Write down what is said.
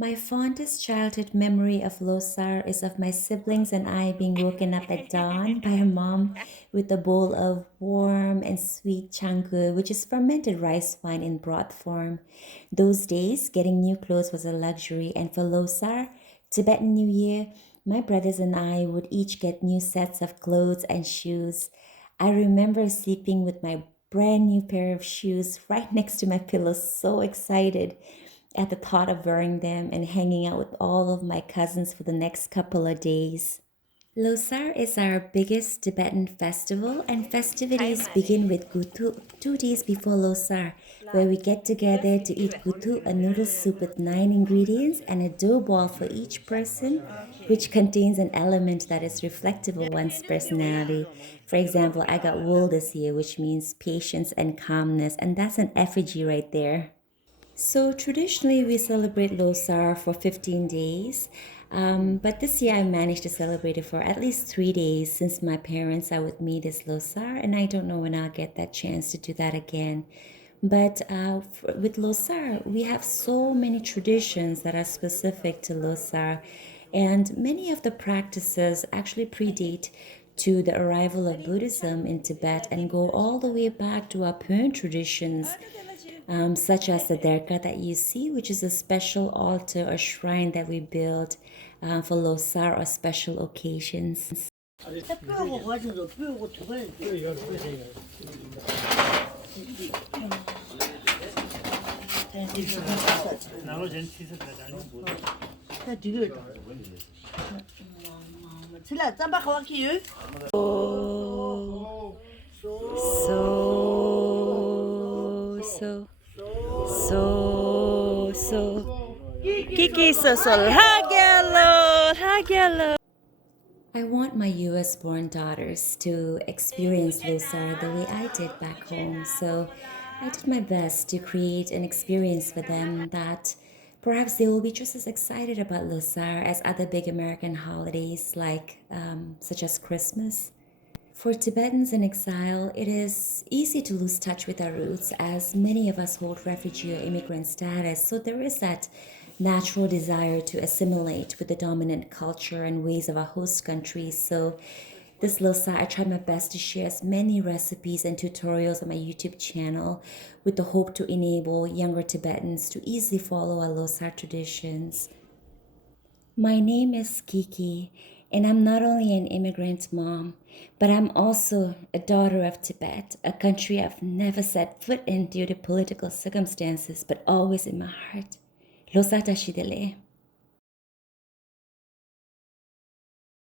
My fondest childhood memory of Losar is of my siblings and I being woken up at dawn by our mom with a bowl of warm and sweet changu, which is fermented rice wine in broth form. Those days, getting new clothes was a luxury, and for Losar, Tibetan New Year, my brothers and I would each get new sets of clothes and shoes. I remember sleeping with my brand new pair of shoes right next to my pillow, so excited at the thought of wearing them and hanging out with all of my cousins for the next couple of days. Losar is our biggest Tibetan festival, and festivities begin with Gutu 2 days before Losar, where we get together to eat Gutu, a noodle soup with 9 ingredients, and a dough ball for each person, which contains an element that is reflective of one's personality. For example, I got wool this year, which means patience and calmness, and that's an effigy right there. So traditionally, we celebrate Losar for 15 days. But this year, I managed to celebrate it for at least 3 days since my parents are with me this Losar, and I don't know when I'll get that chance to do that again. But with Losar, we have so many traditions that are specific to Losar, and many of the practices actually predate to the arrival of Buddhism in Tibet and go all the way back to our Pön traditions, such as the derka that you see, which is a special altar or shrine that we build for Losar or special occasions. So, Kiki Sosol, Hagelo. I want my US born daughters to experience Losar the way I did back home, so I did my best to create an experience for them that perhaps they will be just as excited about Losar as other big American holidays such as Christmas. For Tibetans in exile, it is easy to lose touch with our roots as many of us hold refugee or immigrant status, so there is that natural desire to assimilate with the dominant culture and ways of our host countries. So this Losar, I tried my best to share as many recipes and tutorials on my YouTube channel with the hope to enable younger Tibetans to easily follow our Losar traditions. My name is Kiki, and I'm not only an immigrant mom, but I'm also a daughter of Tibet, a country I've never set foot in due to political circumstances, but always in my heart. Losata Shidele.